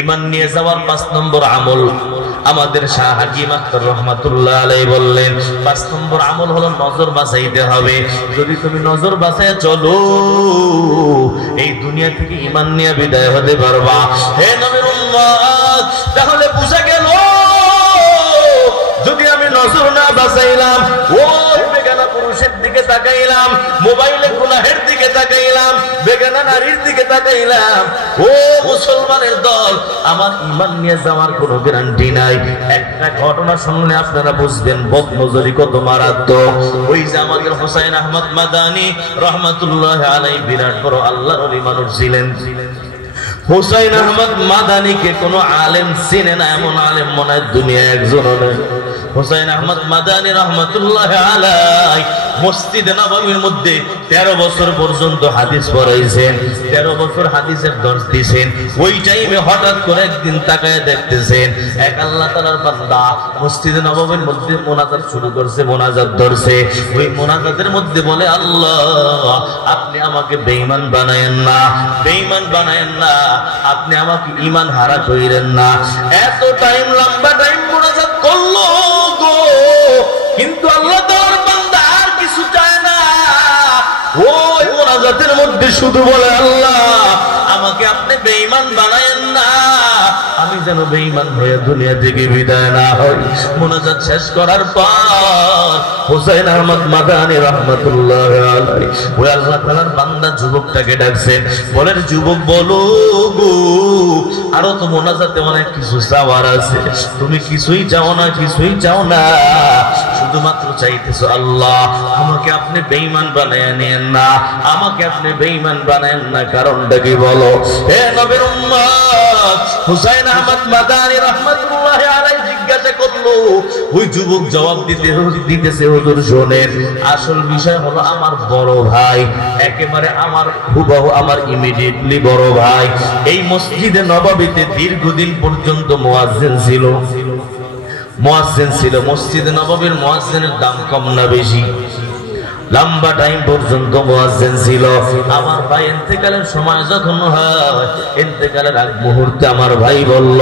ঈমান নিয়ে যাওয়ার 5 নম্বর আমল আমাদের শাহ হাকিম আখতার রহমাতুল্লাহ আলাইহি বললেন 5 নম্বর আমল হলো নজর বাঁচাইতে হবে। যদি তুমি নজর বাঁচায় চলো এই দুনিয়া থেকে ঈমান নিয়ে বিদায় হতে পারবা। হে নবীর উম্মত, তাহলে বুঝা গেল যদি আমি নজর না বাঁচাইলাম, ওই বেগানা পুরুষের দিকে তাকাইলাম, মোবাইলে গুনাহের দিকে তাকাইলাম, বেগানা নারীর দিকে তাকাইলাম, ও মুসলমানের দল, আমার ঈমান নিয়ে যাওয়ার কোনো গ্যারান্টি নাই। একটা ঘটনা শুনলে আপনারা বুঝবেন বদনজরি কত মারাত্মক। ওই যে আমাদের হোসেন আহমদ মাদানী রহমাতুল্লাহ আলাইহি বিরাট বড় আল্লাহর ওলি মানুষ ছিলেন। হোসেন আহমদ মাদানীকে কোনো আলেম চিনে না এমন আলেম মনে হয় দুনিয়ায় একজনও নেই। হোসেন আহমদ মাদানী রহমাতুল্লাহ আলাইহি মসজিদে নববীর মধ্যে 13 বছর পর্যন্ত হাদিস পড়াইছেন, 13 বছর হাদিসের দর্শ দিয়েছেন। ওই টাইমে হঠাৎ করে একদিন তাকায় দেখতেছেন এক আল্লাহ তাআলার বান্দা মসজিদে নববীর মধ্যে মোনাজাত শুরু করছে, মোনাজাত ধরছে। ওই মোনাজাতের মধ্যে বলে, আল্লাহ আপনি আমাকে বেঈমান বানায়েন না, বেঈমান বানায়েন না, আপনি আমাকে ঈমান হারা কইরেন না। এত টাইম, লম্বা টাইম মোনাজাত করলো গো, কিন্তু আল্লাহ তাআলার বান্দা আর কিছু চায় না। ওই মোনাজাতের মধ্যে শুধু বলে, আল্লাহ আমাকে আপনি বেঈমান বানায়েন না, আমি যেন বেঈমান হয়ে দুনিয়া থেকে বিদায় না হই। মোনাজাত শেষ করার পর হোসেন আহমদ মাদানী রাহমাতুল্লাহ আলাইহি ওই আল্লাহ তাআলার বান্দা যুবকটাকে ডাকছেন, বলেন যুবক বলো গো, আরো তো মোনাজাতে অনেক কিছু চাওয়ার আছে, তুমি কিছুই চাও না, কিছুই চাও না, শুধুমাত্র চাইতেছো আল্লাহ আমাকে আপনি বেঈমান বানায় নেন না, আমাকে আপনি বেঈমান বানায়েন না। কারণটা কি বলো? হে নবীর উম্মত, হোসেন আহমদ মাদানী রাহমাতুল্লাহ আলাইহি জিজ্ঞাসা করলো। ওই যুবক জবাব দিতেছে, হুজুর শোনেন, আসল বিষয় হলো আমার বড় ভাই, একেবারে আমার হুবহু আমার ইমিডিয়েটলি বড় ভাই এই মসজিদে নববীতে দীর্ঘদিন পর্যন্ত মুয়াজ্জিন ছিল। মুয়াজ্জিন ছিল। মসজিদে নববীর মুয়াজ্জিনের দাম কম না বেশি? লম্বা টাইম পর্যন্ত মুয়াজ্জিন ছিল। আমার ভাই ইন্তেকালের সময় যখন হয়, ইন্তেকালের আগ মুহূর্তে আমার ভাই বলল,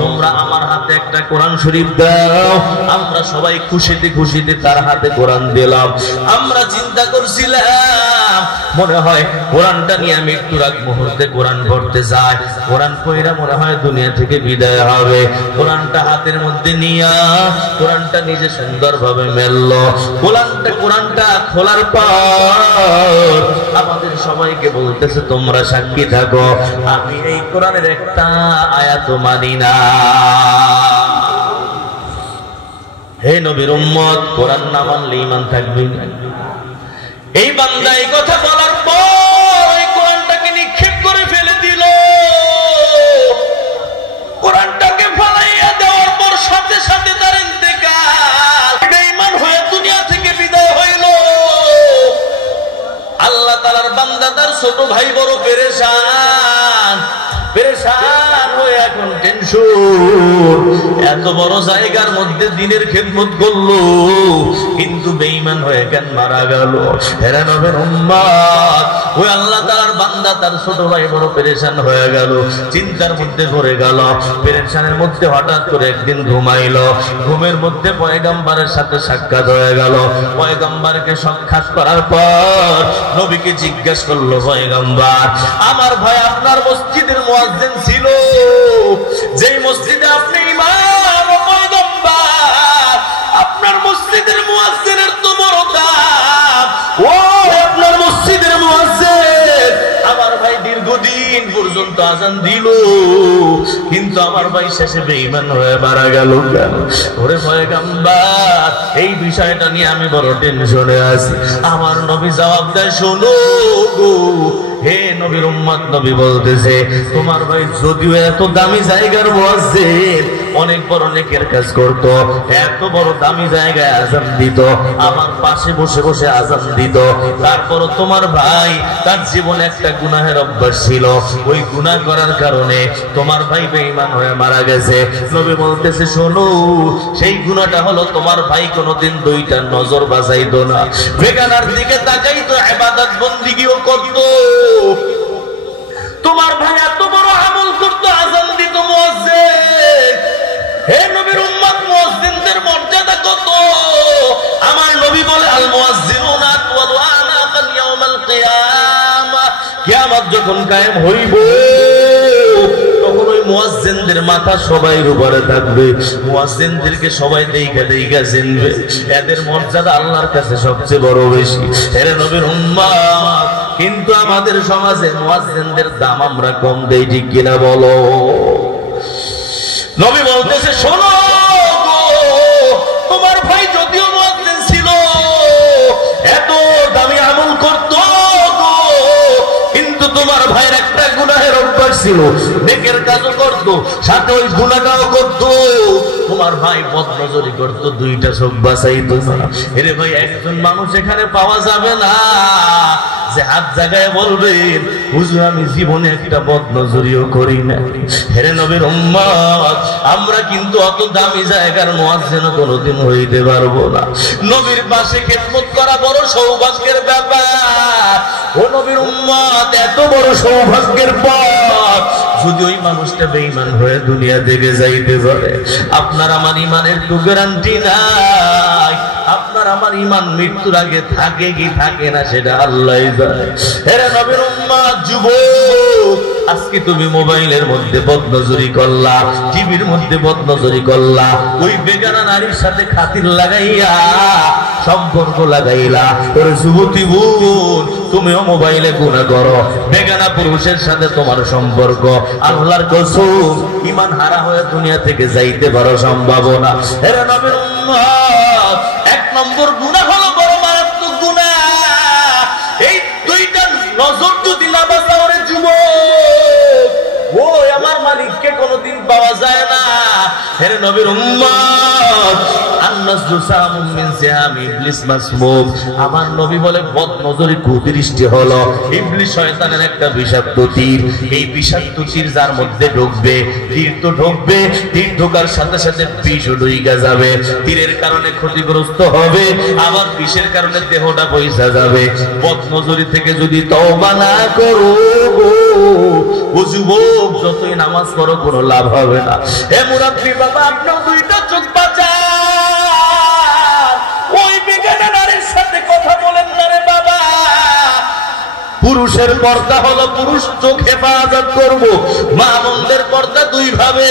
তোমরা আমার হাতে একটা কোরআন শরীফ দাও। আমরা সবাই খুশিতে খুশিতে তার হাতে কোরআন দিলাম। আমরা চিন্তা করছিলাম মনে হয় কোরআনটা নিয়ে মৃত্যুর আগ মুহূর্তে কোরআন পড়তে যায়, কোরআন পড়া মনে হয় দুনিয়া থেকে বিদায় হবে। কোরআনটা হাতের মধ্যে নিয়া কোরআনটা নিজে সুন্দরভাবে মেলল। কোরআনটা খোলার পর আমাদের সবাইকে বলতেছে, তোমরা সাক্ষী থাকো আমি এই কোরআনের একটা আয়াত মানি না। হে নবীর উম্মত, কোরআন না মানলে ঈমান থাকবে না। এই বান্দা এই কথা বলার পর এই কোরআনটাকে নিক্ষেপ করে ফেলে দিল। কোরআনটাকে ফালাইয়া দেওয়ার পর সাথে সাথে তার ইন্তেকাল, বেঈমান হয়ে দুনিয়া থেকে বিদায় হইল। আল্লাহ তাআলার বান্দা তার ছোট ভাই বড় পেরেশান, পেরেশান হয়ে এখন টেনশন। এত বড় জায়গার মধ্যে দিনের খেদমত করলো, কিন্তু বেঈমান হয়ে কেন মারা গেল? হেরা নবের উম্মত, ওই আল্লাহ তাআলার বান্দা তার ছোট ভাই বড় পেরেশান হয়ে গেল, চিন্তার মধ্যে পড়ে গেল। পেরেশানের মধ্যে হঠাৎ করে একদিন ঘুমাইলো। ঘুমের মধ্যে পয়গম্বরের সাথে সাক্ষাৎ হয়ে গেল। পয়গম্বরকে সাক্ষাৎ করার পর নবীকে জিজ্ঞেস করলো, পয়গম্বর আমার ভাই আপনার মসজিদের মুয়াজ্জিন ছিল, যেই মসজিদে আপনি ইমাম ও পয়গম্বর, আপনার মসজিদের মুয়াজ্জিনের তো বড় দাম। ও আপনার মসজিদের মুয়াজ্জিন, আমার ভাই দীর্ঘদিন পর্যন্ত আযান দিল, কিন্তু আমার ভাই শেষে বেঈমান হয়ে মারা গেল কেন? ওরে পয়গম্বর, এই বিষয়টা নিয়ে আমি বড় টেনশনে আছি। আমার নবী জবাব দেয়, শোনো গো, হে নবীর উম্মত, নবী বলতেছে তোমার ভাই যদিও এত দামি জায়গার মুয়াজ্জিন, অনেক বড় নেকের কাজ করত, এত বড় দামি জায়গায় আযান দিত, আমার পাশে বসে বসে আযান দিত, তারপরও তোমার ভাই তার জীবনে একটা গুনাহের অভ্যাস ছিল, ওই গুনাহ করার কারণে তোমার ভাই বেঈমান হয়ে মারা গেছে। নবী বলতেছে শোনো, সেই গুনাহটা হলো তোমার ভাই কোনোদিন দুইটা নজর বাঁচাইতো না, বেগানার দিকে তাকাইতো, ইবাদত বন্দেগীও করত। তোমার ভাই এত বড় আমল করতো, আযান দিত, আল মুয়াজ্জিনুনা আতওয়ালু আনাকান ইয়াউমাল কিয়ামা, কিয়ামত যখন কায়েম হইব তখন ওই মুয়াজ্জিনদের মাথা সবাইর উপরে থাকবে, মুয়াজ্জিনদেরকে সবাই দেইখা চিনবে, এদের মর্যাদা আল্লাহর কাছে সবচেয়ে বড় বেশি। এর নবীর উম্মত, কিন্তু আমাদের সমাজে মুয়াজ্জিনদের দাম আমরা কম দেই, ঠিক কিনা বলো? নবী বলতেছে, শোনো গো, তোমার ভাই যদিও মুয়াজ্জিন ছিল, এত দামি আমল করত গো, কিন্তু তোমার ভাইয়ের একটা গুনাহের অভ্যাস ছিল, নেকের কাজও করত, সাথে ওই গুনাহটাও করত। তোমার ভাই বদনজরি করত, দুইটা চোখ বাঁচাইতো না। এরে ভাই, একজন মানুষ এখানে পাওয়া যাবে না যে হাত জায়গায় বলবেন, হুজুর আমি জীবনে একটা বদনজরিও করি না। হেরে নবীর উম্মত, আমরা কিন্তু অত দামি জায়গার মুয়াজ্জিন কোনোদিন হইতে পারবো না। নবীর পাশে খেদমত করা বড় সৌভাগ্যের ব্যাপার। ও নবীর উম্মত, এত বড় সৌভাগ্যের পথ, যদি ওই মানুষটা বেঈমান হয়ে দুনিয়া থেকে যাইতে পারে, আপনার আমার ইমানের তো গ্যারান্টি নাই। আপনার আমার ইমান মৃত্যুর আগে থাকে কি থাকে না সেটা আল্লাহই জানে। এরে নবীর উম্মত, যুবক, আজকে তুমি মোবাইলের মধ্যে বদনজরি করলা, টিভির মধ্যে বদনজরি করলা, ওই বেগানা নারীর সাথে খাতির লাগাইয়া সম্পর্ক লাগাইলা। ওরে যুবতী বোন, তুমিও মোবাইলে গুনাহ করো, বেগানা পুরুষের সাথে তোমার সম্পর্ক, আল্লাহর কসম ঈমান হারা হয়ে দুনিয়া থেকে যাইতে পারো সম্ভাবনা। এরে নবীর উম্মত, এক নম্বর গুনাহ হলো বড় মারাত্মক গুনাহ। এই দুইটা নজর যদি না বাঁচাও রে যুবক, ওই আমার মালিককে কোনোদিন পাওয়া যায় না। হেরে নবীর উম্মত, আন-নাজরু সামুম মিন সিহামি ইবলিস মাসমুম। আমার নবী বলে, বদনজরি কুদৃষ্টি হলো ইবলিস শয়তানের একটা বিষাক্ত তীর। এই বিষাক্ত তীর যার মধ্যে ঢুকবে, তীর তো ঢুকবে, তীর ঢোকার সাথে সাথে বিষও ঢুইকা যাবে। তীরের কারণে ক্ষতিগ্রস্ত হবে, আবার বিষের কারণে দেহটা পয়সা যাবে। বদনজরি থেকে যদি তওবা না করো ও যুবক, যতই নামাজ পড়ো কোনো লাভ হবে না। হে মুরাব্বি বাবা, আপনার দুইটা চোখ বাঁচান, ওই বেগানা নারীর সাথে কথা বলেন না রে বাবা। পুরুষের পর্দা হলো পুরুষ চোখ হেফাজত করবো, মা বোনদের পর্দা দুই ভাবে,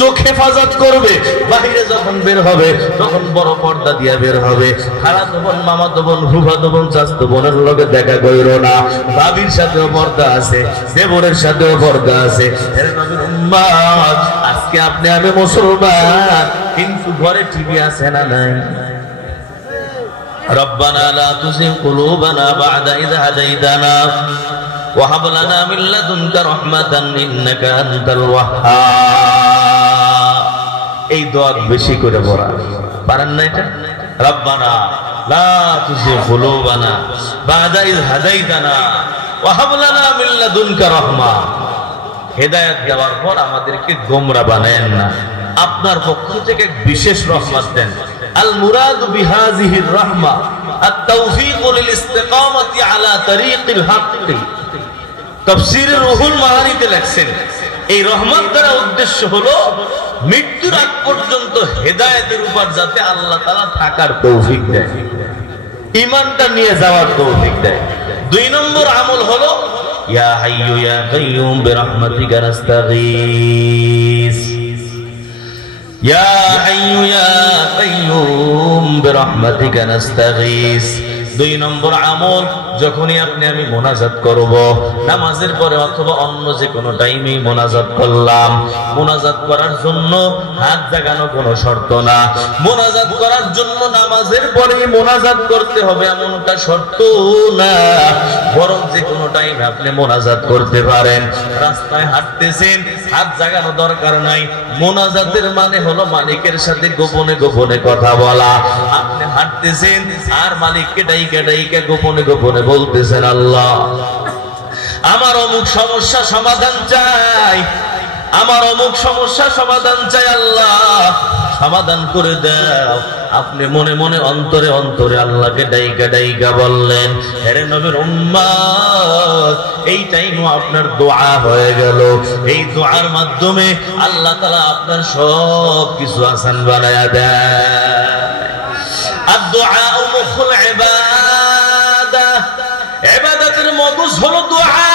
চোখ হেফাজত করবে, বাহিরে যখন বের হবে তখন বড় পর্দা দিয়ে বের হবে। খালাতো বোন, মামাতো বোন, ফুফাতো বোন, চাচাতো বোনের লগে দেখা কইরো না। ভাবির সাথেও পর্দা আছে, দেবরের সাথেও পর্দা আছে। এর নবীর উম্মত, আজকে আপনি আমি মুসলমান, কিন্তু ঘরে টিভি আছে না নাই? রব্বানা লা তুযিগ কুলুবানা বা'দা ইয হাদাইতানা ওয়া হাব লানা মিন লাদুনকা রাহমাতান ইন্নাকা আনতাল ওয়াহ্হাব। এই দোয়া বেশি করে পড়া পারেন না? এটা রব্বানা লা তুযিগ কুলুবানা বা'দা ইয হাদাইতানা ওয়া হাব লানা মিন লাদুনকা রাহমা। হেদায়েত দেওয়ার পর আমাদেরকে গোমরা বানায়েন না, আপনার পক্ষ থেকে এক বিশেষ রহমত দেন। আল মুরাদু বিহাযিহির রাহমা আত-তাওফীক লিল ইস্তিকামাতি আলা তারিকিল হক। তাফসীরে রুহুল মাআনিতে লেখছেন, এই রহমত দ্বারা উদ্দেশ্য হলো মৃত্যুর আগ পর্যন্ত হেদায়েতের উপর যাতে আল্লাহ তাআলা থাকার তৌফিক দেয়, ঈমানটা নিয়ে যাওয়ার তৌফিক দেয়। দুই নম্বর আমল হলো ইয়া হাইয়্যু ইয়া কাইয়্যুম বিরহমাতিকা নাস্তাগীস। ইয়া হাইয়্যু ইয়া কাইয়্যুম বিরহমাতিকা নাস্তাগীস। দুই নম্বর আমল, যখনই আপনি আমি মোনাজাত করব, নামাজের পরে অথবা অন্য যে কোনো টাইমেই মোনাজাত করলাম, মোনাজাত করার জন্য হাত জাগানো কোনো শর্ত না। মোনাজাত করার জন্য নামাজের পরেই মোনাজাত করতে হবে এমনটা শর্ত না, বরং যে কোনো টাইমে আপনি মোনাজাত করতে পারেন। রাস্তায় হাঁটতেছেন, হাত জাগানো দরকার নাই। মোনাজাতের মানে হলো মালিকের সাথে গোপনে গোপনে কথা বলা। আপনি হাঁটতেছেন আর মালিককে ডাইকা ডাইকা গোপনে গোপনে বলতেছেন, আল্লাহ আমার অমুক সমস্যা সমাধান চাই, আমার অমুক সমস্যা সমাধান চাই, আল্লাহ সমাধান করে দাও। আপনি মনে মনে অন্তরে অন্তরে আল্লাহকে ডাইকা ডাইকা বললেন। আরে নবীর উম্মত, এই টাইমও আপনার দোয়া হয়ে গেল। এই দোয়ার মাধ্যমে আল্লাহ তাআলা আপনার সব কিছু আসান বানায়া দেয়। আর দোয়া মুখুল ইবাদাহ, ইবাদতের মগজ হলো দোয়া।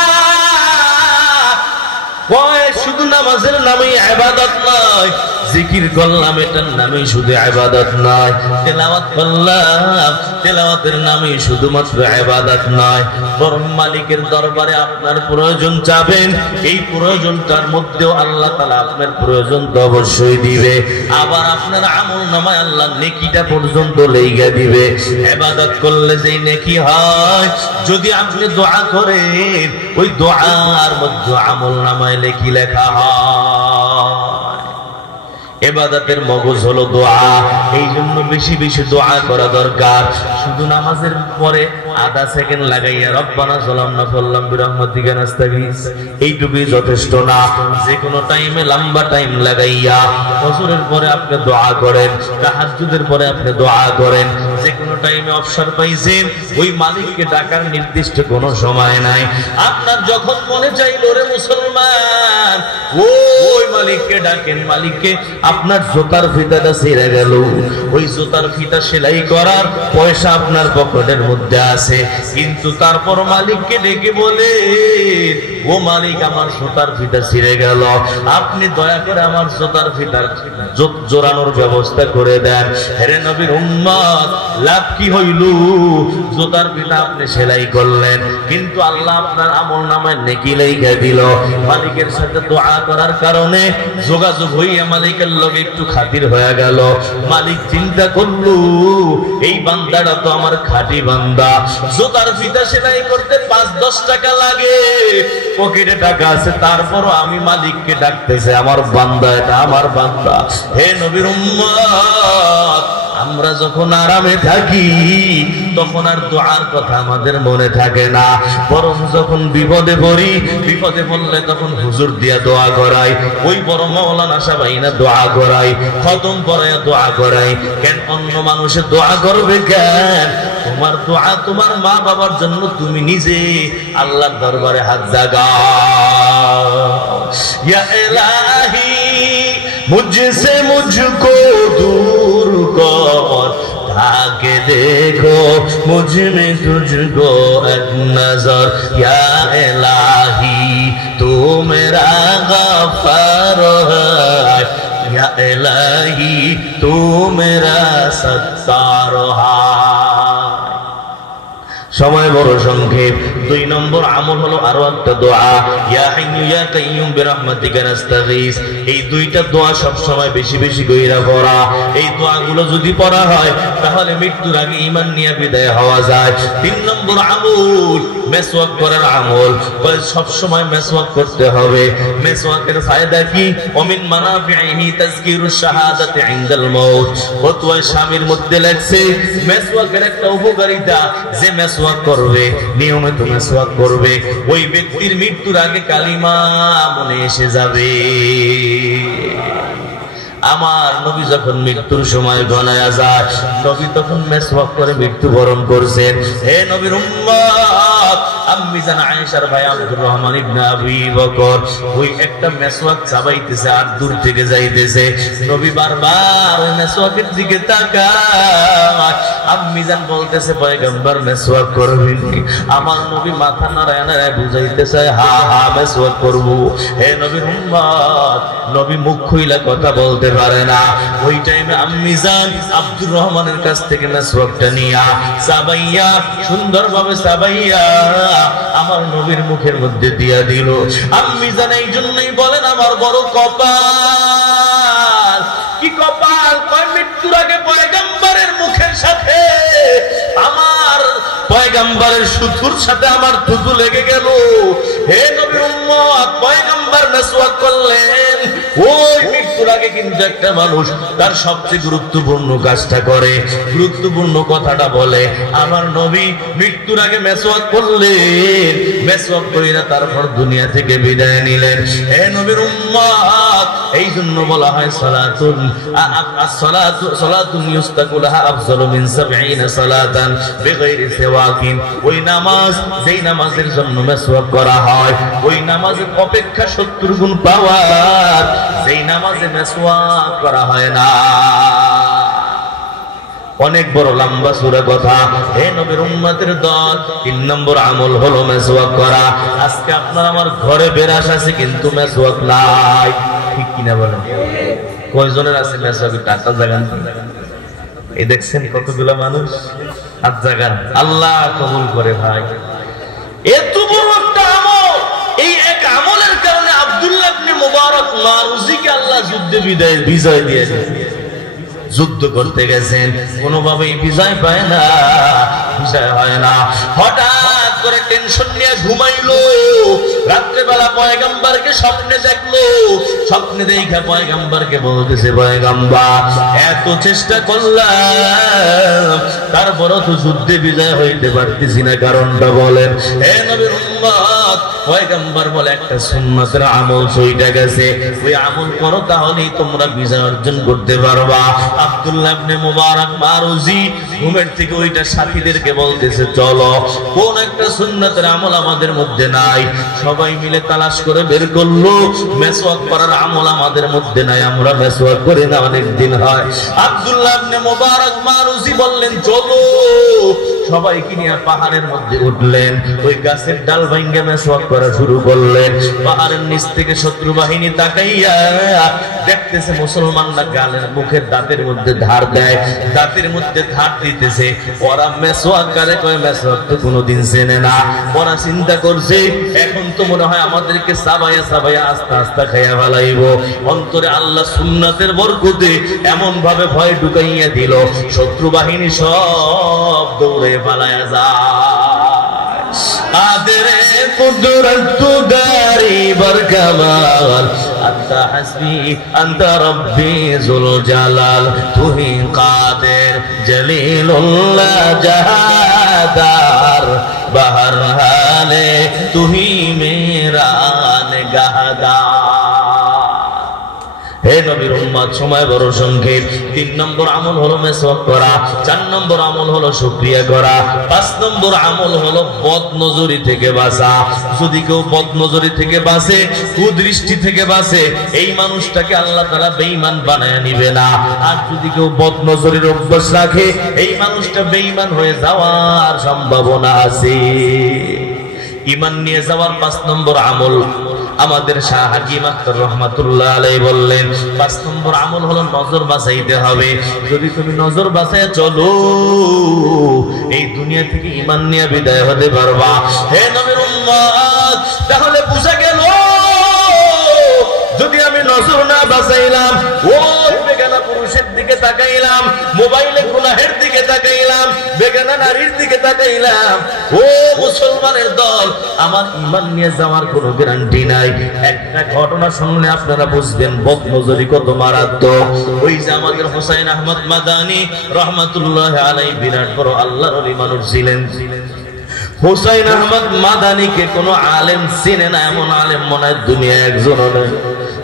কয় শুধু নামাজের নামেই ইবাদত নয়, জিকির করলাম এটার নামেই শুধু ইবাদত নয়, তেলাওয়াত করলাম তেলাওয়াতের নামেই শুধুমাত্র ইবাদত নয়, বরং মালিকের দরবারে আপনার প্রয়োজন চাবেন, এই প্রয়োজনটার মধ্যেও আল্লাহ তাআলা আপনার প্রয়োজন তো অবশ্যই দিবে, আবার আপনার আমলনামায় আল্লাহ নেকিটা পর্যন্ত লেখা দিবে। ইবাদত করলে যেই নেকি হয়, যদি আপনি দোয়া করেন ওই দোয়ার মধ্যে আমলনামায় নেকি লেখা হয়। ইবাদতের মগজ হলো দোয়া, এই জন্য বেশি বেশি দোয়া করা দরকার। শুধু নামাজের পরে আধা সেকেন্ড লাগাইয়া রব্বানা যালামনা ফাল্লাম বিরহমাতিকা নাস্তাগীস এইটুকুই যথেষ্ট না, যে কোনো টাইমে লম্বা টাইম লাগাইয়া ফজরের পরে আপনি দোয়া করেন, তাহাজ্জুদের পরে আপনি দোয়া করেন, যে কোনো টাইমে অবসর পাইছেন ওই মালিককে ডাকার নির্দিষ্ট কোনো সময় নাই। আপনার যখন মনে চাইল রে মুসলমান ওই মালিককে ডাকেন, মালিককে আপনার জুতার ফিতাটা ছিঁড়ে গেল, ওই জুতার ফিতা সেলাই করার পয়সা আপনার পকেটের মধ্যে আছে, কিন্তু তারপর মালিককে ডেকে বলে ও মালিক আমার জুতার ফিতা ছিঁড়ে গেল, আপনি দয়া করে আমার জুতার ফিতার জোড়ানোর ব্যবস্থা করে দেন। হে নবীর উম্মত, লাভ কি হইল? জুতার ফিতা আপনি সেলাই করলেন, কিন্তু আল্লাহ আপনার আমলনামায় নেকি লেখা দিল। মালিকের সাথে দোয়া করার কারণে যোগাযোগ হইয়া মালিকের লগে একটু খাতির হয়ে গেল। মালিক চিন্তা করলো এই বান্দাটা তো আমার খাঁটি বান্দা, জুতার ফিতা সেলাই করতে 5-10 টাকা লাগে, পকেটে টাকা আছে, তারপরও আমি মালিককে ডাকতেছে আমার বান্দা, এটা আমার বান্দা। হে নবীর উম্মত, আমরা যখন আরামে থাকি তখন আর দোয়ার কথা আমাদের মনে থাকে না, বরং যখন বিপদে পড়ি, বিপদে পড়লে তখন হুজুর দিয়া দোয়া করাই, ওই বড় মাওলানা সাহেব দোয়া করাই, খতম করায় দোয়া করাই। কেন অন্য মানুষের দোয়া করবে কেন? তোমার দোয়া তোমার মা বাবার জন্য তুমি নিজে আল্লাহর দরবারে হাত জাগাও। ইয়া ইলাহি মুঝসে মুঝকো दूर कर, ताके देखो मुझ में तुझको एक नजर, या इलाही तू मेरा गफ्फार है, या इलाही तू मेरा सत्तार है। সময় বড় সংক্ষেপ। 2 নম্বর আমল হলো আরো একটা দোয়া, ইয়া হাইয়্যু ইয়া কাইয়্যুম বিরহমাতিকা নাস্তাগীস। এই দুইটা দোয়া সব সময় বেশি বেশি কইরা পড়া। এই দোয়াগুলো যদি পড়া হয় তাহলে মৃত্যুর আগে ঈমান নিয়ে বিদায় হওয়া যায়। 3 নম্বর আমল মেসওয়াক করার আমল। সব সময় মেসওয়াক করতে হবে। মেসওয়াকের ফায়দা কি? ওমিন মানাফিহি তাযকিরুশ শাহাদাতি ইনদাল মাউত। ফতোয়া শামির মধ্যে লেখছে মেসওয়াকের একটা উপকারিতা, যে মেসওয়াক করবে, নিয়মিত মেসওয়াক করবে, ওই ব্যক্তির মৃত্যুর আগে কালিমা মনে এসে যাবে। আমার নবী যখন মৃত্যুর সময় গণায়া যায়, নবী তখন মেসওয়াক করে মৃত্যুবরণ করছেন। হে নবীর উম্মত, আম্মি জান আয়েশার ভাই আব্দুর রহমান ইবনে আবি বকর ওই একটা মেসওয়াক চাবাইতেছে আর দূর থেকে যাইতেছে। নবী বারবার ওই মেসওয়াকের দিকে তাকায়। আম্মি জান বলতেছে পয়গম্বর মেসওয়াক করবেন? আমার নবী মাথা নাড়ায় নাড়ায় বুঝাইতেছে হা হা মেসওয়াক করব। হে নবীর উম্মত, নবী মুখ খুইলা কথা বলতে পারে না। ওই টাইমে আম্মি জান আব্দুর রহমানের কাছ থেকে মেসওয়াকটা নিয়া সাবাইয়া, সুন্দরভাবে সাবাইয়া আমার নবীর মুখের মধ্যে দিয়া দিল। আম্মি জান এই জন্যই বলেন আমার বড় কপাল। কি কপাল? কয় মৃত্যুর আগে পয়গম্বরের মুখের সাথে আমার পয়গম্বরের সুতুর সাথে আমার থুতু লেগে গেল। হে নবীর উম্মত, পয়গম্বর মেসওয়াক করলেন। ওই মৃত্যুর আগে কিন্তু একটা মানুষ তার সবচেয়ে গুরুত্বপূর্ণ কাজটা করে, গুরুত্বপূর্ণ কথাটা বলে। আমার নবী মৃত্যুর আগে মেসওয়াক করলেন, মেসওয়াক কইরা তারপর দুনিয়া থেকে বিদায় নিলেন। হে নবীর উম্মত, এই জন্য বলা হয় সালাতুন সালাতুন ইউস্তাকুলাহা আফজালু মিন 70 সালাতান বিগাইরি সিওয়াকিন। ওই নামাজ, যেই নামাজের জন্য মেসওয়াক করা হয়, ওই নামাজের অপেক্ষা 70 গুণ পাওয়ার যেই নামাজে মেসওয়াক করা হয় না। অনেক বড় লম্বা সূরা কথা। হে নবীর উম্মতের দল, 3 নম্বর আমল হলো মেসওয়াক করা। আজকে আপনার আমার ঘরে বেরাস আছে কিন্তু মেসওয়াক নাই, ঠিক কিনা বলেন? কয়জনের আছে মেসওয়াক? টাকা জাগান। এই দেখছেন কতগুলো মানুষ হাত জাগান, আল্লাহ কবুল করে ভাই। এত বড় একটা আমল, এই এক আমলের কারণে আব্দুল্লাহ ইবনে মুবারক মারুজিকে আল্লাহ যুদ্ধে বিজয় দিয়েছেন। যুদ্ধ করতে গেছেন, কোনোভাবেই বিজয় পায় না, বিজয় হয় না। হঠাৎ করে টেনশন নিয়ে ঘুমাইলো। রাত্রেবেলা পয়গম্বরকে স্বপ্নে দেখলো। স্বপ্নে দেখা পয়গম্বরকে বলতেছে, পয়গম্বর এত চেষ্টা করলাম, তারপরও তো যুদ্ধে বিজয় হইতে পারতেছি না, কারণটা বলেন। হে নবীর উম্মত, পয়গম্বর বলে একটা সুন্নতের আমল সইটা গেছে, ওই আমল করো তাহলেই তোমরা বিজয় অর্জন করতে পারবা। আব্দুল্লাহ ইবনে মুবারক মারুজি ঘুমের থেকে ওইটা সাথীদেরকে বলতেছে, চলো কোন একটা সুন্নতের আমল আমাদের মধ্যে নাই। সবাই মিলে তালাশ করে বের করলো, মেসওয়াক করার আমল আমাদের মধ্যে নাই, আমরা মেসওয়াক করি না অনেক দিন হয়। আব্দুল্লাহ ইবনে মুবারক মারুজি বললেন, চলো। সবাইকে নিয়ে পাহাড়ের মধ্যে উঠলেন, ওই গাছের ডাল ভাঙ্গে মেসওয়াক করা শুরু করলেন। পাহাড়ের নিচ থেকে শত্রু বাহিনী তাকাইয়া দেখতেছে মুসলমানরা গালের মুখের দাঁতের মধ্যে ধার দেয়, দাঁতের মধ্যে ধার দিতেছে। ওরা মেসওয়াক করে, কয় মেসওয়াক তো কোনোদিন চেনে না। ওরা চিন্তা করছে এখন তো মনে হয় আমাদেরকে সাবাইয়া সাবাইয়া আস্তে আস্তে খাইয়া ফেলাইব। অন্তরে আল্লাহ সুন্নাতের বরকতে এমন ভাবে ভয় ঢুকাইয়া দিল, শত্রু বাহিনী সব দৌড়ে পালায়া যায়। আদরে কুদরত তু গারি বরকামাল, আন্তা হাসবি আন্তা রব্বি যুল জালাল, তুহি কাদের জলিলুল্লাহ জাহাদার, বাহার হালে তুহি মেরা নিগাহদার। হে নবীর উম্মত, সময় বড় সংক্ষেপ। 3 নম্বর আমল হলো মেসওয়াক করা, 4 নম্বর আমল হলো শুকরিয়া করা, 5 নম্বর আমল হলো বদনজরি থেকে বাঁচা। যদি কেউ বদনজরি থেকে বাঁচে, কুদৃষ্টি থেকে বাঁচে, এই মানুষটাকে আল্লাহ তাআলা বেঈমান বানায় নিবে না। আর যদি কেউ বদনজরির অভ্যাস রাখে, এই মানুষটা বেঈমান হয়ে যাওয়ার সম্ভাবনা আছে। ঈমান নিয়ে যাওয়ার 5 নম্বর আমল আমাদের শাহ হাকিম আখতার রহমাতুল্লাহ আলাইহি বললেন, 5 নম্বর আমল হলো নজর বাঁচাইতে হবে। যদি তুমি নজর বাঁচায় চলো, এই দুনিয়া থেকে ঈমান নিয়ে বিদায় হতে পারবা। হে নবীর উম্মত, তাহলে বুঝা গেল যদি আমি নজর না বাঁচাইলাম, ওই বেগানা পুরুষের দিকে তাকাইলাম, মোবাইলে গুনাহের দিকে তাকাইলাম, বেগানা নারীর দিকে তাকাইলাম, ও মুসলমানের দল, আমার ঈমান নিয়ে যাওয়ার কোনো গ্যারান্টি নাই। একটা ঘটনা শুনলে আপনারা বুঝবেন বদনজরি কত মারাত্মক। ওই যে আমাদের হোসাইন আহমদ মাদানী রহমাতুল্লাহ আলাইহি বিরাট বড় আল্লাহর ওলি মানুষ ছিলেন। হোসাইন আহমদ মাদানীকে কোনো আলেম চিনে না, এমন আলেম মনে হয় দুনিয়ায় একজনও নেই।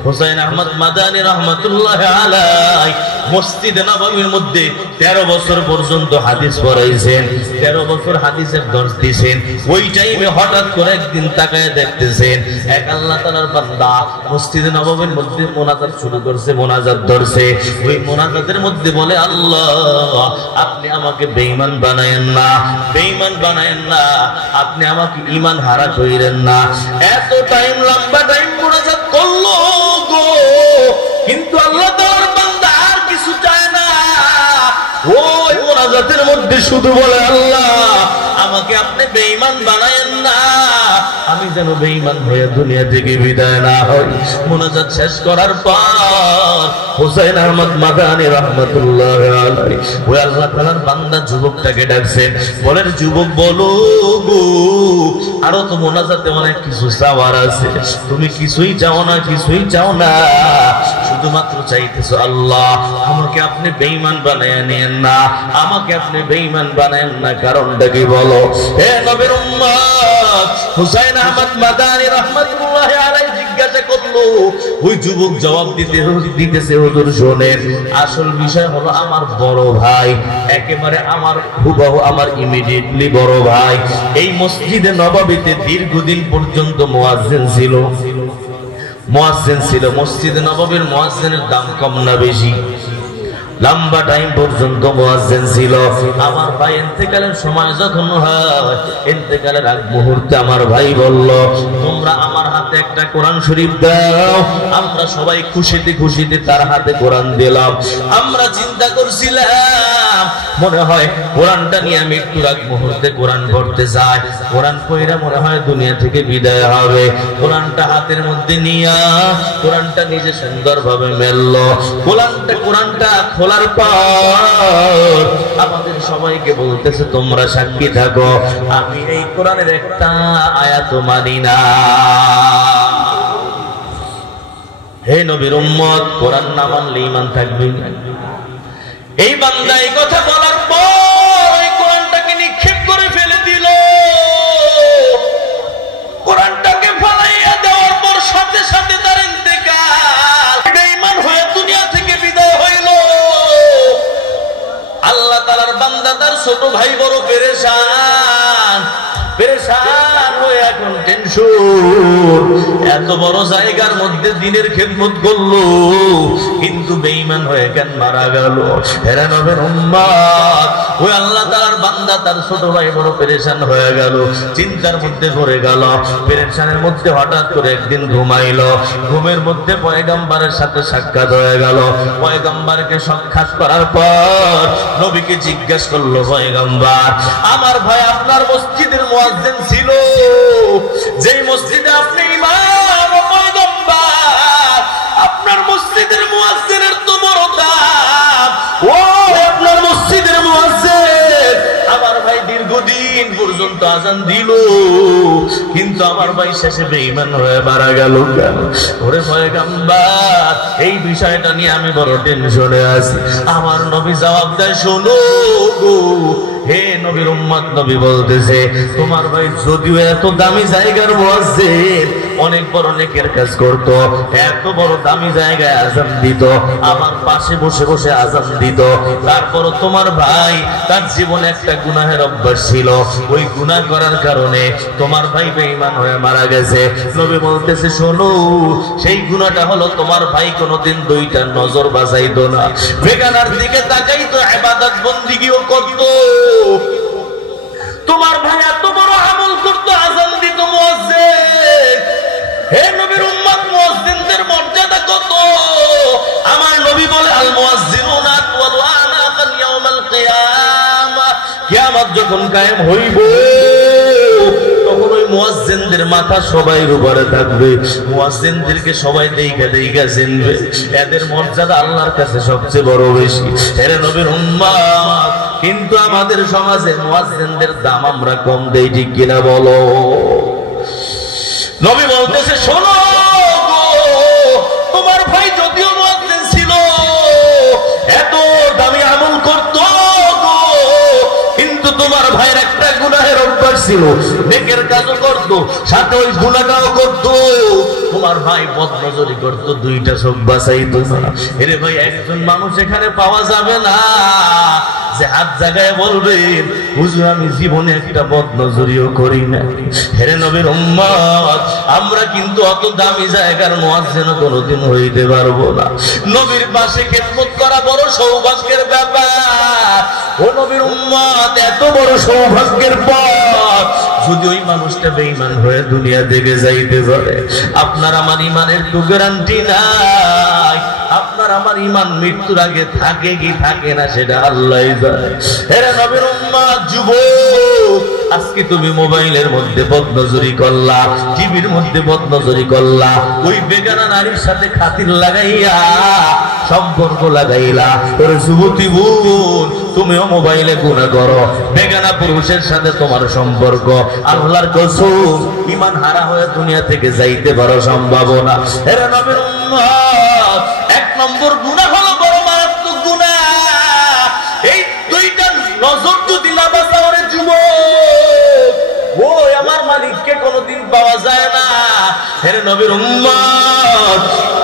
হোসাইন আহমদ মাদানী রহমাতুল্লাহ আলাইহি মসজিদে নববীর মধ্যে 13 বছর পর্যন্ত হাদিস পড়াইছেন, 13 বছর হাদিসের দর্শ দিয়েছেন। ওই টাইমে হঠাৎ করে একদিন তাকায় দেখতেছেন এক আল্লাহ তাআলার বান্দা মসজিদে নববীর মধ্যে মোনাজাত শুরু করছে, মোনাজাত ধরছে। ওই মোনাজাতের মধ্যে বলে, আল্লাহ আপনি আমাকে বেঈমান বানায়েন না, বেঈমান বানায়েন না, আপনি আমাকে ঈমান হারা কইরেন না। এত টাইম, লম্বা টাইম মোনাজাত করলো গো, কিন্তু আল্লাহ তাআলার বান্দা আর কিছু চায় না। ওই মোনাজাতের মধ্যে শুধু বলে, আল্লাহ আমাকে আপনি বেঈমান বানায়েন না, আমি যেন বেঈমান হয়ে দুনিয়া থেকে বিদায় না হই। মোনাজাত শেষ করার পর হোসেন আহমদ মাদানী রাহমাতুল্লাহ আলাইহি ওই আল্লাহ তাআলার বান্দা যুবকটাকে ডাকছেন, বলেন যুবক বলো গো, আরো তো মোনাজাতে অনেক কিছু চাওয়ার আছে, তুমি কিছুই চাও না, কিছুই চাও না, শুধুমাত্র চাইতেছো আল্লাহ আমাকে আপনি বেঈমান বানায় নেন না, আমাকে আপনি বেঈমান বানায়েন না। কারণটা কি বলো? হে নবীর উম্মত, হুসাইন আহমদ মাদানী রাহমাতুল্লাহ আলাইহি জিজ্ঞাসা করলো। ওই যুবক জবাব দিতেছে, হুজুর শুনেন, আসল বিষয় হলো আমার বড় ভাই, একেবারে আমার হুবহু আমার ইমিডিয়েটলি বড় ভাই এই মসজিদে নববীতে দীর্ঘদিন পর্যন্ত মুয়াজ্জিন ছিল। মুয়াজ্জিন ছিল, মসজিদে নববীর মুয়াজ্জিনের দাম কম না বেশি? লম্বা টাইম পর্যন্ত মুয়াজ্জিন ছিল। আমার ভাই ইন্তেকালের সময় যখন হয়, ইন্তেকালের আগ মুহূর্তে আমার ভাই বলল, তোমরা আমার হাতে একটা কোরআন শরীফ দাও। আমরা সবাই খুশিতে খুশিতে তার হাতে কোরআন দিলাম। আমরা চিন্তা করছিলাম মনে হয় কোরআনটা নিয়ে মৃত্যুর আগ মুহূর্তে কোরআন পড়তে যায়, কোরআন পড়া মনে হয় দুনিয়া থেকে বিদায় হবে। কোরআনটা হাতের মধ্যে নিয়া কোরআনটা নিজে সুন্দরভাবে মেলল। কোরআনটা খোলার পর আমাদের সবাইকে বলতেছে, তোমরা সাক্ষী থাকো, আমি এই কোরআনের একটা আয়াত মানি না। হে নবীর উম্মত, কোরআন না মানলে ঈমান থাকবে না। এই বান্দা এই কথা বলার পর এই কোরআনটাকে নিক্ষেপ করে ফেলে দিল। কোরআনটাকে ফালাইয়া দেওয়ার পর সাথে সাথে তার ইন্তেকাল। বেঈমান হয়ে দুনিয়া থেকে বিদায় হইল। আল্লাহ তাআলার বান্দা তার ছোট ভাই বড় পেরেশান হয়ে এখন টেনশন। এত বড় জায়গার মধ্যে দিনের খেদমত করলো, কিন্তু বেঈমান হয়ে কেন মারা গেল? হেরে নবের উম্মত, ওই আল্লাহ তাআলার বান্দা তার ছোট ভাই বড় পেরেশান হয়ে গেল, চিন্তার মধ্যে পড়ে গেল। পেরেশানের মধ্যে হঠাৎ করে একদিন ঘুমাইলো। ঘুমের মধ্যে পয়গম্বরের সাথে সাক্ষাৎ হয়ে গেল। পয়গম্বরকে সাক্ষাৎ করার পর নবীকে জিজ্ঞাসা করলো, পয়গম্বর, আমার ভাই আপনার মসজিদের মুয়াজ্জিন ছিল, যেই মসজিদে আপনি ইমাম ও পয়গম্বর, আপনার মসজিদের মুয়াজ্জিনের তো বড় দাম। ও আপনার মসজিদের মুয়াজ্জিন, আমার ভাই দীর্ঘদিন পর্যন্ত আযান দিল, কিন্তু আমার ভাই শেষে বেঈমান হয়ে মারা গেল কেন? ওরে পয়গম্বর, এই বিষয়টা নিয়ে আমি বড় টেনশনে আছি। আমার নবী জবাব দেয়, শোনো গো, হে নবীর উম্মত, নবী বলতেছে, তোমার ভাই যদিও এত দামি জায়গার মুয়াজ্জিন, অনেক বড় নেকের কাজ করত, এত বড় দামি জায়গায় আযান দিত, আমার পাশে বসে বসে আযান দিত, তারপরও তোমার ভাই তার জীবনে একটা গুনাহের অভ্যাস ছিল, ওই গুনাহ করার কারণে তোমার ভাই বেঈমান হয়ে মারা গেছে। নবী বলতেছে, শোনো, সেই গুনাহটা হলো তোমার ভাই কোনোদিন দুইটা নজর বাজাইতো না, বেগানার দিকে তাকাইতো, ইবাদত বন্দেগীও করত। তোমার ভাই এত বড় আমল করতো, আযান দিত মুয়াজ্জিন। হে নবীর উম্মত, মুয়াজ্জিনদের মর্যাদা কত? আমার নবী বলে, আল মুয়াজ্জিনুনা তুওয়ালুনা কাল ইয়াউমাল কিয়ামা, কিয়ামত যখন কায়েম হইব তখন ওই মুয়াজ্জিনদের মাথা সবাইর উপরে থাকবে। মুয়াজ্জিনদেরকে সবাই দেইখা চিনবে, এদের মর্যাদা আল্লাহর কাছে সবচেয়ে বড় বেশি। হে নবীর উম্মত, কিন্তু আমাদের সমাজে মুয়াজ্জিনদের দাম আমরা কম দেই, ঠিক কিনা বলো? নবী বলতেছে, শোনো গো, তোমার ভাই যদিও মুয়াজ্জিন ছিল, এত দামি আমল করত গো, কিন্তু তোমার ভাইয়ের একটা গুনাহের অভ্যাস ছিল, নেকের কাজও করত, সাথে ওই গুনাহটাও করত। তোমার ভাই বদনজরি করত, দুইটা চোখ বাঁচাইতো না। এরে ভাই, একজন মানুষ এখানে পাওয়া যাবে না যে হাত জায়গায় বলবেন, হুজুর আমি জীবনে একটা বদনজরিও করি না। হেরে নবীর উম্মত, আমরা কিন্তু অত দামি জায়গার মুয়াজ্জিন কোনোদিন হইতে পারবো না। নবীর পাশে খেদমত করা বড় সৌভাগ্যের ব্যাপার। ও নবীর উম্মত, এত বড় সৌভাগ্যের পর যদি ওই মানুষটা বেঈমান হয়ে দুনিয়া থেকে যাইতে পারে, আপনার আমার ঈমানের তো গ্যারান্টি নাই। আপনার আমার ঈমান মৃত্যুর আগে থাকে কি থাকে না সেটা আল্লাহই জানে। হে নবীর উম্মত, যুবক, আজকে তুমি মোবাইলের মধ্যে বদনজরি করলা, টিভির মধ্যে বদনজরি করলা, ওই বেগানা নারীর সাথে খাতির লাগাইয়া সম্পর্ক লাগাইলা। ওরে যুবতী বোন, তুমিও মোবাইলে গুনাহ করো, বেগানা পুরুষের সাথে তোমার সম্পর্ক, আল্লাহর কসম ঈমান হারা হয়ে দুনিয়া থেকে যাইতে পারো সম্ভাবনা। হে নবীর উম্মত, এক নম্বর গুনাহ হলো বড় মারাত্মক গুনাহ। এই দুইটা নজর যদি না বাঁচাও রে যুবক, ওই আমার মালিককে কোনোদিন পাওয়া যায় না। হে নবীর উম্মত,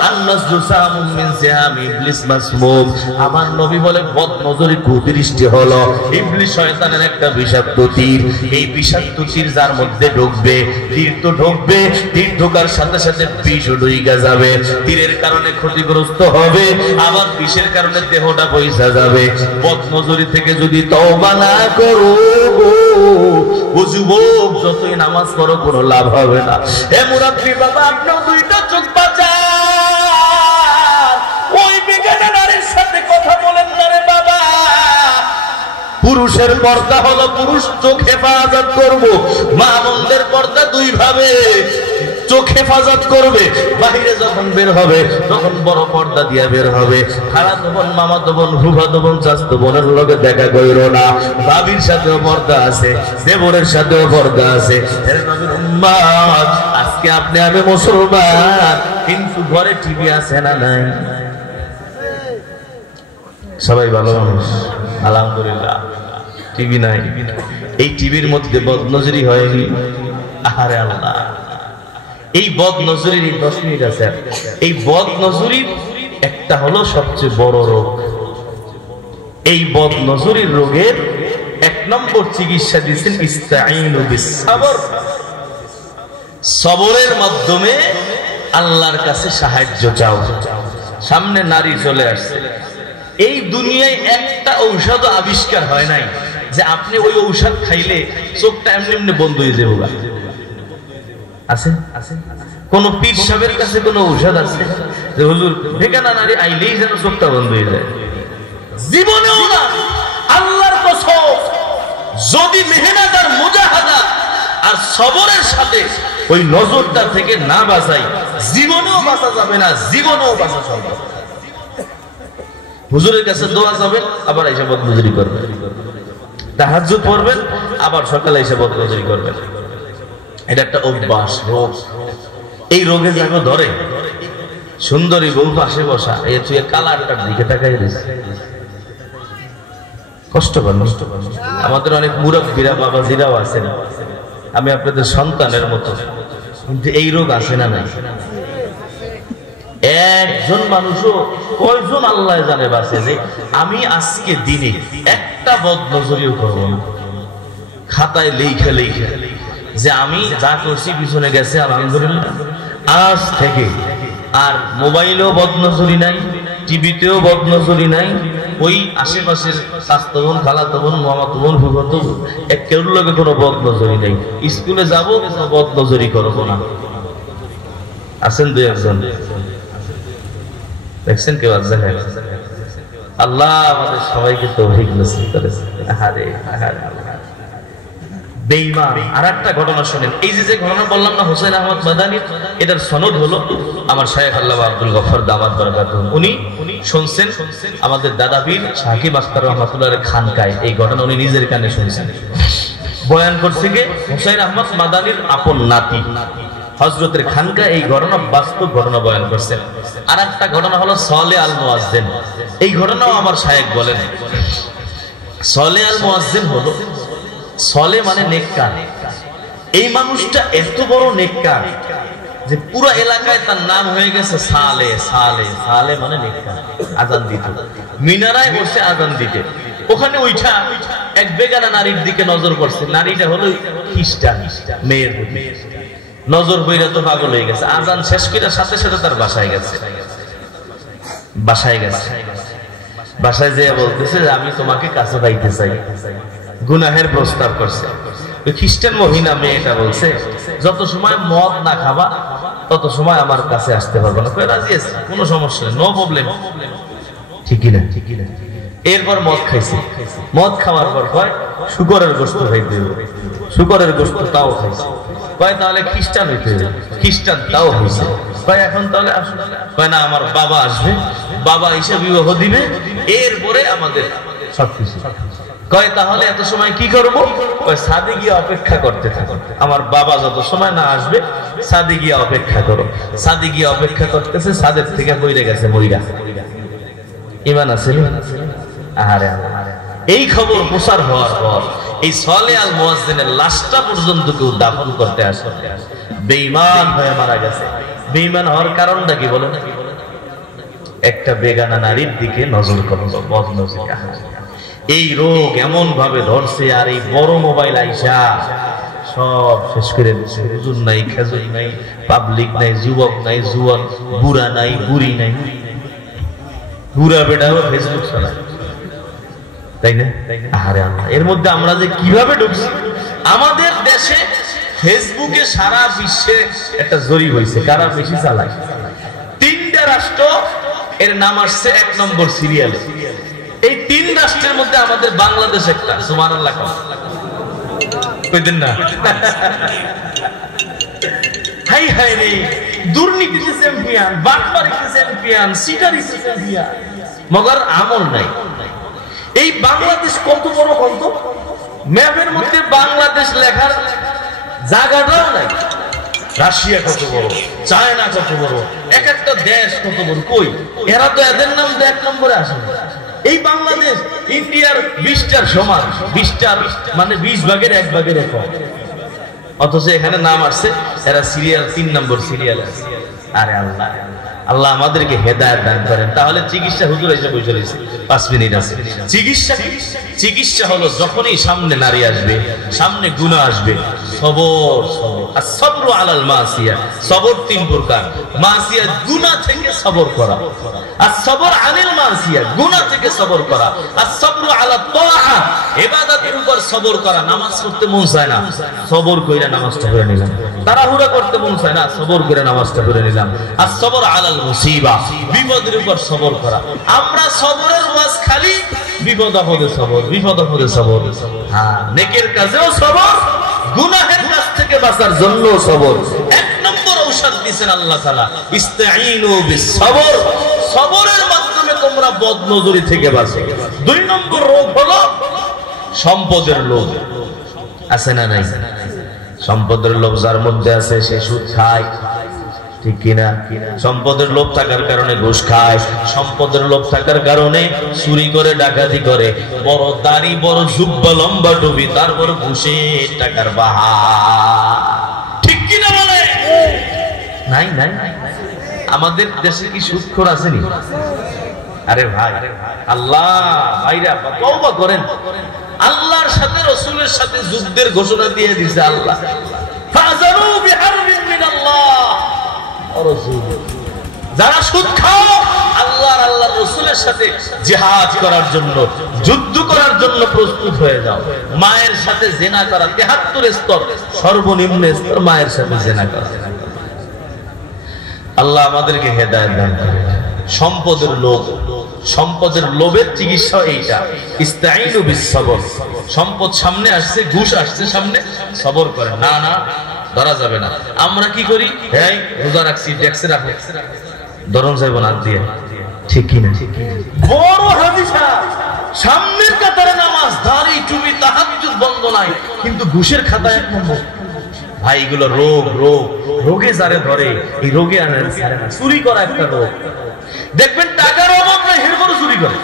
আন-নাজরু সামুম মিন সিহাম ইবলিস মাসমুম। আমার নবী বলে বদনজরি কুদৃষ্টি হলো ইবলিস শয়তানের একটা বিষাক্ত তীর। এই বিষাক্ত তীর যার মধ্যে ঢুকবে, তীর তো ঢুকবে, তীর ঢোকার সাথে সাথে বিষ ঢুকে যাবে। তীরের কারণে ক্ষতিগ্রস্ত হবে, আবার বিষের কারণে দেহটা পয়সা যাবে। বদনজরি থেকে যদি তওবা না করো, ও যুবক যতই নামাজ পড়ো কোনো লাভ হবে না। হে মুরাব্বি বাবা, আপনার দুইটা চোখ বাঁচান, ওই বেগানা নারীর সাথে কথা বলেন না রে বাবা। পুরুষের পর্দা হলো পুরুষ চোখ হেফাজত করব, মা বোনদের পর্দা দুই ভাবে, চোখ হেফাজত করবে, বাহিরে যখন বের হবে তখন বড় পর্দা দিয়ে বের হবে। খালাতো বোন, মামাতো বোন, ফুফাতো বোন, চাচাতো বোনের লগে দেখা কইরো না। ভাবির সাথেও পর্দা আছে, দেবরের সাথেও পর্দা আছে। এর নবীর উম্মত, আজকে আপনি আমি মুসলমান, কিন্তু ঘরে টিভি আছে না নাই? সবাই ভালো মানুষ আলহামদুলিল্লাহ, টিভি নাই। এই টিভির মধ্যে বদনজরি হয়নি। আরে আল্লাহ, এই বদনজরির 10 মিনিট আছে। এই বদনজরির একটা হলো সবচেয়ে বড় রোগ। এই বদনজরির রোগের 1 নম্বর চিকিৎসা দিয়েছেন ইস্তাঈনু বিস-সাবর। সবরের মাধ্যমে আল্লাহর কাছে সাহায্য চাও। সামনে নারী চলে আসছে, এই দুনিয়ায় একটা ঔষধ আবিষ্কার হয় নাই যে আপনি ওই ঔষধ খাইলে চোখটা এমনি এমনি বন্ধ হয়ে যাবে। আছে? কোন পীর সাহেবের কাছে কোন ঔষধ আছে যে হুজুর বেগানা নারী আইলেই যেন চোখটা বন্ধ হয়ে যায়? জীবনেও না। আল্লাহর কসম, যদি মেহনত আর মুজাহাদা আর সবরের সাথে ওই নজরটা থেকে না বাঁচাই, জীবনেও বাঁচা যাবে না, জীবনেও বাঁচা যাবে না। হুজুরের কাছে দোয়া যাবেন, আবার এসে বদনজরি করবেন। তাহাজ্জুদ পড়বেন, আবার সকালে এসে বদনজরি করবেন। এটা একটা অভ্যাস, রোগ। এই রোগে যাকে ধরে, সুন্দরী বউ পাশে বসা, এ তুই কালারটার দিকে তাকাই দিস, কষ্ট কর। আমাদের অনেক মুরব্বীরা বাবাজিরাও আছেন, আমি আপনাদের সন্তানের মতো, কিন্তু এই রোগ আছে না নাই? একজন মানুষও, কয়জন আল্লাহ জানে বাঁচে যে আমি আজকে দিনে একটা বদনজরিও করবো না। খাতায় লেখা যে আমি যা করছি পিছনে গেছে আলহামদুলিল্লাহ, আজ থেকে আর মোবাইলেও বদনজরি নাই, টিভিতেও বদনজরি নাই, ওই আশেপাশের স্বাস্থ্য বোন, খালাতো বোন, মামাতো বোন, ফুফাতো বোন, কেউর লগে কোনো বদনজরি নাই। স্কুলে যাবো, কোনো বদনজরি করবো না। আছেন 2-1জন, দেখছেন কেউ আছে? আল্লাহ আমাদের সবাইকে তৌফিক নসিব করেছে। বেঈমান। আরেকটা ঘটনা শুনেন, এই যে ঘটনা বললাম না হুসাইন আহমদ মাদানী, এটার সনদ হলো আমার শাইখ আল্লামা আব্দুল গফফার দামাত বারাকাতুহু। উনি শুনছেন আমাদের দাদা পীর সাকিব আখতার রহমাতুল্লাহর খানকায়, এই ঘটনা উনি নিজের কানে শুনছেন। বয়ান করছে কে? হুসাইন আহমদ মাদানীর আপন নাতি হযরতের খানকা এই ঘটনা, বাস্তব ঘটনা বয়ান করছেন। আর একটা ঘটনা হলো সলে আল মুয়াজ্জিন। এই ঘটনাও আমার শায়েখ বলেন। সলে আল মুয়াজ্জিন হলো, সলে মানে নেককার। এই মানুষটা এত বড় নেককার যে পুরো এলাকায় তার নাম হয়ে গেছে সালে। সালে সালে মানে নেককার। আজান দিত, মিনারায় বসে আজান দিতে, ওখানে ওইটা এক বেগানা নারীর দিকে নজর করছে। নারীটা হলো খ্রিস্টান মেয়ের দিকে নজর বইরা তো পাগল হয়ে গেছে। আজান শেষ করে সাথে সাথে তার বাসায় গেছে। বাসায় যেয়ে বলতেছে যে আমি তোমাকে কাছে পাইতে চাই। গুনাহের প্রস্তাব করছে। ওই খ্রিস্টান মহিলা মেয়েটা বলছে যত সময় মদ না খাবা তত সময় আমার কাছে আসতে পারবো না। রাজি আছে, কোনো সমস্যা নেই, নো প্রবলেম। ঠিকই না? এরপর মদ খাইছে। মদ খাওয়ার পর কয় শুকরের গোশত খাইতে হবে। শুকরের গোশত তাও খাইছে। কয় তাহলে খ্রিস্টান হইতে হবে। খ্রিস্টান তাও হয়েছে। কয় এখন তাহলে আসুন। কয় না, আমার বাবা আসবে, বাবা এসে বিবাহ দিবে, এরপরে আমাদের সবকিছু। কয় তাহলে এত সময় কি করবো? কয় সাদে গিয়ে অপেক্ষা করতে থাকো, আমার বাবা যত সময় না আসবে সাদে গিয়ে অপেক্ষা করো। সাদে গিয়ে অপেক্ষা করতেছে, সাদের থেকে বইরে গেছে মইরা। ইমান আছে? আরে এই খবর প্রচার হওয়ার পর এই সালেহ আল মুয়াজ্জিনের লাশটা পর্যন্ত কেউ দাফন করতে আসে বেঈমান হয়ে মারা গেছে। বেঈমান হওয়ার কারণটা কি বলেন? একটা বেগানা নারীর দিকে নজর করলো, বদনজর। এই রোগ এমন ভাবে ধরছে, আর এই বড় মোবাইল আইসা সব শেষ করে দিচ্ছে। হুজুর নাই, খেজুর নাই, পাবলিক নাই, যুবক নাই, জুয়ান, বুড়া নাই, বুড়ি নাই, বুড়া বেটাও ফেসবুক চালায়, তাই না? আরে আল্লাহ, এর মধ্যে আমরা যে কিভাবে ঢুকছি। আমাদের দেশে ফেসবুকে সারা বিশ্বে একটা জরিপ হয়েছে, কারা বেশি চালায়। 3টা রাষ্ট্র এর নাম আসছে 1 নম্বর সিরিয়ালে। এই 3 রাষ্ট্রের মধ্যে আমাদের বাংলাদেশ একটা। সুবহানাল্লাহ কইতেন না? হাই হাই রে, দুর্নীতিতে চ্যাম্পিয়ন, বাটপারিতে চ্যাম্পিয়ন, সিটারিতে চ্যাম্পিয়ন, মগর আমল নাই। এই বাংলাদেশ কত বড় কত ম্যাপের মধ্যে বাংলাদেশ লেখার জায়গাটাও নাই। রাশিয়া কত বড়, চায়না কত বড়, এক একটা দেশ কত বড়, কই এরা তো এদের নাম 1 নম্বরে আসে। এই বাংলাদেশ ইন্ডিয়ার 20টার সমান, 20টার মানে 20 ভাগের 1 ভাগের 1, অথচ এখানে নাম আসছে এরা সিরিয়াল 3 নম্বর সিরিয়ালে আছে। আরে আল্লাহ, আল্লাহ আমাদেরকে হেদায়েত দান করেন। তাহলে চিকিৎসা হুজুর এসে বসে রয়েছে, 5 মিনিট আছে। চিকিৎসা হলো যখনই সামনে নারী আসবে, সামনে গুনাহ আসবে, সবর সবর। as-sabru আলাল মাসিয়া, সবর 3 প্রকার। মাসিয়া গুনাহ থেকে সবর করা, as-sabr আনিল মাসিয়া গুনাহ থেকে সবর করা, as-sabru আলা তাআ ইবাদতের উপর সবর করা। নামাজ পড়তে মন চায় না, সবর কইরা নামাজটা পড়ে নিলাম। তাড়াহুড়া করতে মন চায় না, সবর করে নামাজটা পড়ে নিলাম। as-sabr আলাল মুসিবা, বিপদের উপর সবর করা। আমরা সবরের ওয়াজ খালি বিপদ আপদে সবর, বিপদ আপদে সবর। হ্যাঁ, নেকের কাজেও সবর, গুনাহের কাজ থেকে বাঁচার জন্য সবর। 1 নম্বর ঔষধ দিয়েছেন আল্লাহ তাআলা, ইস্তাঈনু বিস-সবর। সবরের মাধ্যমে তোমরা বদনজরি থেকে বাঁচো। 2 নম্বর রোগ হলো সম্পদের লোভ। আছে না নাই? সম্পদের লোভ যার মধ্যে আছে সে সুদ খায়, ঠিক কিনা? সম্পদের লোভ থাকার কারণে ঘুষ খায়, সম্পদের লোভ থাকার কারণে চুরি করে, ডাকাতি করে, বড় দাড়ি, বড় জুব্বা, লম্বা টুপি, তারপর ঘুষে টাকার বাহার, ঠিক কিনা বলে? নাই নাই, আমাদের দেশে কি সুদখোর আসেনি? আরে ভাই, আল্লাহ ভাইরা তওবা করেন। আল্লাহর সাথে রাসূলের সাথে যুদ্ধের ঘোষণা দিয়ে দিয়েছে আল্লাহ, ফাযারু বিহারবিন মিনাল্লাহ। যারা সুদ খাও, আল্লাহর রাসূলের সাথে জিহাদ করার জন্য, যুদ্ধ করার জন্য প্রস্তুত হয়ে যাও। মায়ের সাথে জিনা করা 73 স্তর, সর্বনিম্ন স্তর মায়ের সাথে জিনা করা। আল্লাহ আমাদেরকে হেদায়েত দান করেন। সম্পদের লোভ, সম্পদের লোভের চিকিৎসা এইটা, ইস্তাঈনু বিস-সবর। সম্পদ সামনে আসছে, ঘুষ আসছে সামনে, সবর করেন। না না, ধরা যাবে না। আমরা কি করি? এই রোজা রাখছি, ট্যাক্সে রাখো, ধরন যাইব না দিয়ে, ঠিক কি না? বড় হাদিসা, সামনের কাতারে নামাজ, দাড়ি, টুপি, তাহাজ্জুদ বন্ধ নাই, কিন্তু ঘুষের খাতায় 1 নম্বর। ভাই এগুলো রোগ, রোগ, রোগে যারে ধরে, এই রোগে আনে ছাড়ে না। চুরি করা একটা রোগ। দেখবেন টাকার অভাব নাই, এরপরও চুরি করে।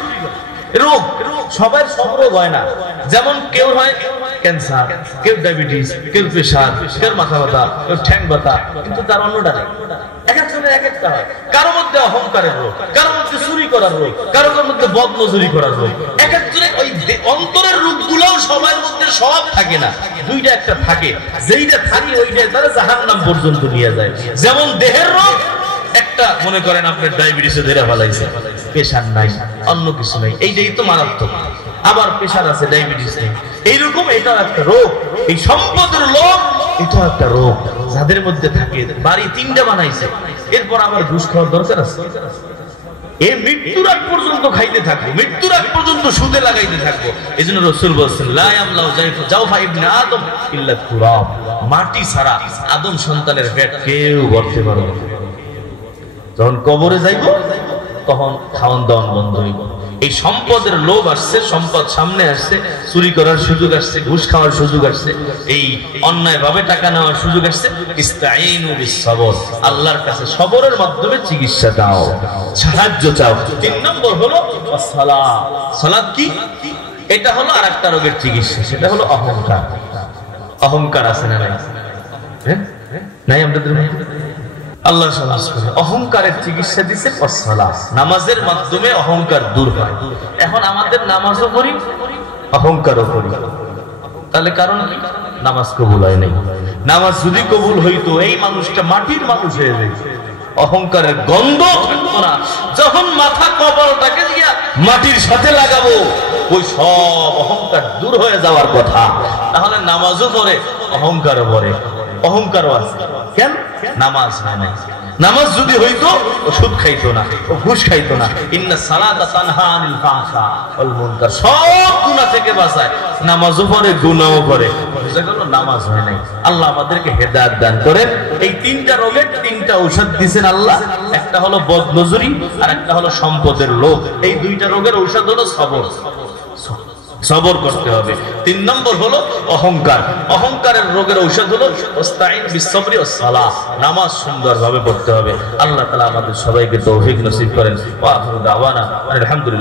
রোগ, সবার সব রোগ হয় না। যেমন কেউ হয় ক্যান্সার, কেউ ডায়াবেটিস, কেউ প্রেসার, কেউ মাথা ব্যথা, কেউ ঠ্যাং ব্যথা, কিন্তু তার অন্যটা নেই। এক একজনের এক একটা হয়। কারোর মধ্যে অহংকারের রোগ, কারোর মধ্যে চুরি করার রোগ, কারোর মধ্যে বদনজরি করার রোগ। এক একজনের ওই অন্তরের রোগগুলোও সবার মধ্যে সব থাকে না, 2টা একটা থাকে। যেইটা থাকে ওইটাই তারা জাহান্নাম পর্যন্ত নিয়ে যায়। যেমন দেহের রোগ একটা, মনে করেন আপনার ডায়াবেটিসে ধরে ফেলাইছে, প্রেসার নাই, অন্য কিছু নাই, এইটাই তো মারাত্মক। আবার প্রেসার আছে, ডায়াবেটিস নেই, এইরকম এটাও একটা রোগ। এই সম্পদের লোভ, এটাও একটা রোগ যাদের মধ্যে থাকে। বাড়ি 3টা বানাইছে, এরপর আবার ঘুষ খাওয়ার দরকার আছে? এই মৃত্যুর আগ পর্যন্ত খাইতে থাকবো, মৃত্যুর আগ পর্যন্ত সুদে লাগাইতে থাকবো। এই জন্য রাসূল বলেছেন, লা ইয়ামলাউ জাওফা ইবনে আদম ইল্লা তুরাব। মাটি ছাড়া আদম সন্তানের পেট কেউ ভরতে পারবে না। যখন কবরে যাইব তখন খাওয়ান দাওয়ান বন্ধ হইব। এই সম্পদের লোভ আসছে, সম্পদ সামনে আসছে, চুরি করার সুযোগ আসছে, ঘুষ খাওয়ার সুযোগ আসছে, এই অন্যায় ভাবে টাকা নেওয়ার সুযোগ আসছে। ইস্তাঈনু বিস-সবর, আল্লাহর কাছে সবরের মাধ্যমে চিকিৎসা দাও, সাহায্য চাও। 3 নম্বর হলো সালাত। সালাত কি? এটা হলো আরেকটা রোগের চিকিৎসা, সেটা হলো অহংকার। অহংকার আছে না নাই? নাই আমাদের আল্লাহ সাল্লাল্লাহু আলাইহি ওয়াসাল্লাম অহংকারের চিকিৎসা দিয়েছে সালাত, নামাজের মাধ্যমে অহংকার দূর হয়। এখন আমাদের নামাজও করি, অহংকারও করি, তাহলে কারণ কি? নামাজ কবুল হয় নাই। নামাজ যদি কবুল হইতো এই মানুষটা মাটির মানুষ হয়ে যেত, অহংকারের গন্ধ থাকতো না। যখন মাথা কপালটাকে দিয়া মাটির সাথে লাগাবো ওই সব অহংকার দূর হয়ে যাওয়ার কথা। তাহলে নামাজও পড়ে, অহংকারও পড়ে, অহংকারও আছে। কেন? নামাজ হয় নাই। নামাজ যদি হইতো ও সুদ খাইতো না, ও ঘুষ খাইতো না। ইন্না সালাতা তানহা আনিল ফাহশা ওয়াল মুনকার, সব গুনাহ থেকে বাঁচায়। নামাজও পড়ে, গুনাহও করে, বুঝা গেল? নামাজ হয় নাই। আল্লাহ আমাদেরকে হেদায়েত দান করেন। এই তিনটা রোগের তিনটা ঔষধ দিয়েছেন আল্লাহ। একটা হলো বদনজরি, আর একটা হলো সম্পদের লোভ। এই দুইটা রোগের ঔষধ হলো সবর, সবর করতে হবে। 3 নম্বর হলো অহংকার। অহংকারের রোগের ঔষধ হলো ইস্তাইন বিসসবরি ওয়াস সালাহ, নামাজ সুন্দরভাবে পড়তে হবে। আল্লাহ তাআলা আমাদের সবাইকে তৌফিক নসিব করেন। ওয়া আখিরু দাওয়ানা আলহামদুলিল্লাহ।